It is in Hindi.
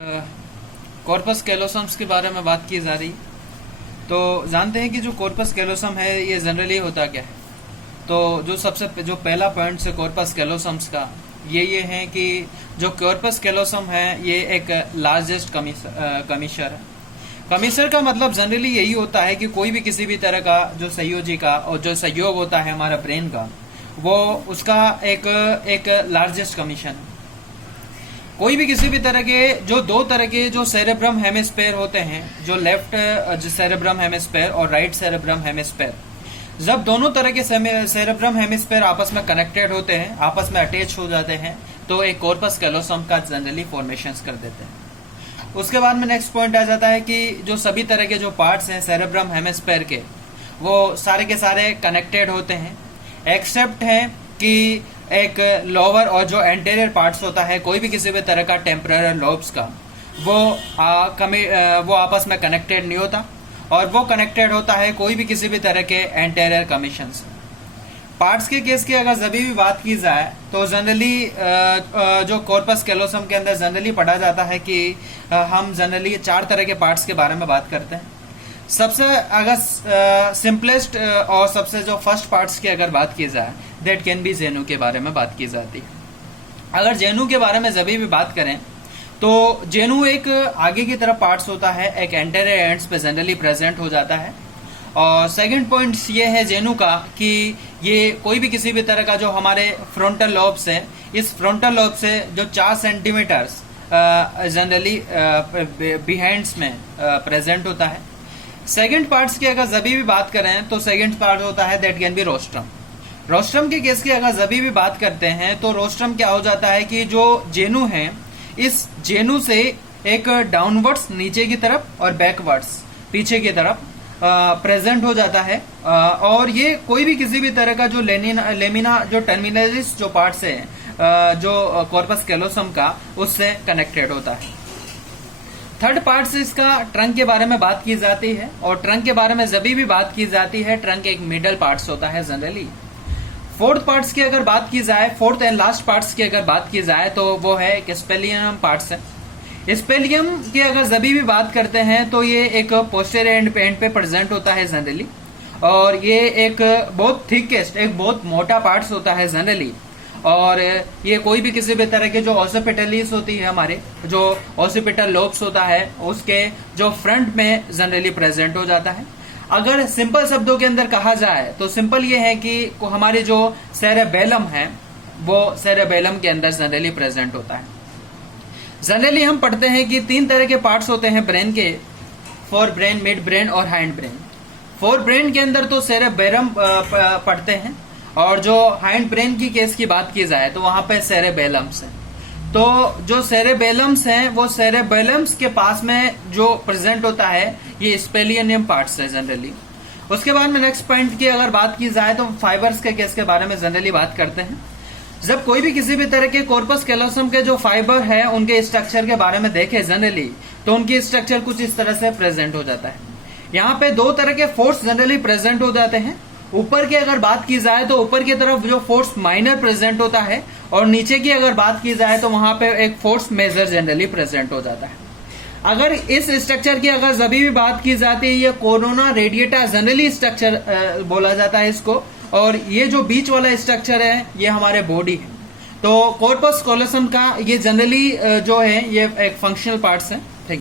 कॉर्पस कैलोसम्स के बारे में बात की जा रही। तो जानते हैं कि जो कॉर्पस कैलोसम है ये जनरली होता क्या है। तो जो पहला पॉइंट है कॉर्पस कैलोसम्स का ये है कि जो कॉर्पस कैलोसम है ये एक लार्जेस्ट कमीशर है। कमीशर का मतलब जनरली यही होता है कि कोई भी किसी भी तरह का जो संयोजी का और जो सहयोग होता है हमारा ब्रेन का, वो उसका एक लार्जेस्ट कमीशन है। कोई भी किसी भी तरह के दो तरह के जो सेरेब्रम हेमिस्फेयर होते हैं, जो लेफ्ट सेरेब्रम हेमिस्फेयर और राइट सेरेब्रम हेमिस्फेयर, जब दोनों तरह के सेरेब्रम हेमिस्फेयर आपस में कनेक्टेड होते हैं, आपस में अटैच हो जाते हैं, तो एक कॉर्पस कैलोसम का जनरली फॉर्मेशंस कर देते हैं। उसके बाद में नेक्स्ट पॉइंट आ जाता है कि जो सभी तरह के जो पार्ट्स हैं सेरेब्रम हेमिस्फेयर के, वो सारे के सारे कनेक्टेड होते हैं, एक्सेप्ट है कि एक लोअर और जो एंटीरियर पार्ट्स होता है कोई भी किसी भी तरह का टेम्पररी लोब्स का, वो आपस में कनेक्टेड नहीं होता, और वो कनेक्टेड होता है कोई भी किसी भी तरह के एंटीरियर कमीशन से। पार्ट्स के केस की अगर जभी भी बात की जाए तो जनरली जो कॉर्पस कैलोसम के अंदर जनरली पढ़ा जाता है कि हम जनरली 4 तरह के पार्ट्स के बारे में बात करते हैं। सबसे अगर सिंपलेस्ट और सबसे जो फर्स्ट पार्ट्स की अगर बात की जाए, दैट कैन बी जेनू के बारे में बात की जाती है। अगर जेनू के बारे में जब भी बात करें तो जेनू एक आगे की तरफ पार्ट्स होता है, एक एंटीरियर एंड्स पे जनरली प्रेजेंट हो जाता है। और सेकंड पॉइंट ये है जेनू का कि ये कोई भी किसी भी तरह का जो हमारे फ्रंटल लोब्स है, इस फ्रंटल लोब से जो 4 सेंटीमीटर जनरली बिहाइंड्स में प्रेजेंट होता है। सेकंड पार्ट्स की अगर जभी भी बात करें तो सेकंड पार्ट होता है that can be rostrum. Rostrum के केस की अगर जभी भी बात करते हैं तो रोस्ट्रम क्या हो जाता है कि जो जेनू है, इस जेनू से एक डाउनवर्ड्स नीचे की तरफ और बैकवर्ड्स पीछे की तरफ प्रेजेंट हो जाता है। और ये कोई भी किसी भी तरह का जो लेमिना जो टर्मिनलिस जो पार्ट्स है जो कॉर्पस कैलोसम का, उससे कनेक्टेड होता है। थर्ड पार्ट से इसका ट्रंक के बारे में बात की जाती है, और ट्रंक के बारे में जभी भी बात की जाती है, ट्रंक एक मिडल पार्ट्स होता है जनरली। फोर्थ पार्ट्स की अगर बात की जाए, फोर्थ एंड लास्ट पार्ट्स की अगर बात की जाए तो वो है एक स्पेलियम पार्ट्स है। स्पेलियम की अगर जभी भी बात करते हैं तो ये एक पोस्टीरियर एंड पे प्रेजेंट होता है जनरली, और ये एक बहुत थिकेस्ट, एक बहुत मोटा पार्ट्स होता है जनरली। और ये कोई भी किसी भी तरह के जो ऑसिपिटलीस होती है, हमारे जो ऑसिपिटल लोब्स होता है, उसके जो फ्रंट में जनरली प्रेजेंट हो जाता है। अगर सिंपल शब्दों के अंदर कहा जाए तो सिंपल ये है कि हमारी जो सेरेबेलम है वो सेरेबेलम के अंदर जनरली प्रेजेंट होता है। जनरली हम पढ़ते हैं कि 3 तरह के पार्ट्स होते हैं ब्रेन के, फोर ब्रेन, मिड ब्रेन और हाइंड ब्रेन। फोर ब्रेन के अंदर तो सेरेबेलम पढ़ते हैं, और जो हाइंड ब्रेन की केस की बात की जाए तो वहां पे सेरेबेलम्स है। तो जो सेरेबेलम्स हैं वो सेरेबेलम्स के पास में जो प्रेजेंट होता है ये स्पेलियनियम पार्ट्स है जनरली। उसके बाद में नेक्स्ट पॉइंट की अगर बात की जाए तो फाइबर्स के केस के बारे में जनरली बात करते हैं। जब कोई भी किसी भी तरह के कॉर्पस कैलोसम के जो फाइबर है उनके स्ट्रक्चर के बारे में देखे जनरली, तो उनकी स्ट्रक्चर कुछ इस तरह से प्रेजेंट हो जाता है। यहाँ पे 2 तरह के फोर्स जनरली प्रेजेंट हो जाते हैं। ऊपर की अगर बात की जाए तो ऊपर की तरफ जो फोर्स माइनर प्रेजेंट होता है, और नीचे की अगर बात की जाए तो वहां पे एक फोर्स मेजर जनरली प्रेजेंट हो जाता है। अगर इस स्ट्रक्चर की अगर जभी भी बात की जाती है, ये कोरोना रेडिएटा जनरली स्ट्रक्चर बोला जाता है इसको, और ये जो बीच वाला स्ट्रक्चर है ये हमारे बॉडी है। तो कॉर्पस कैलोसम का ये जनरली जो है ये एक फंक्शनल पार्ट्स है।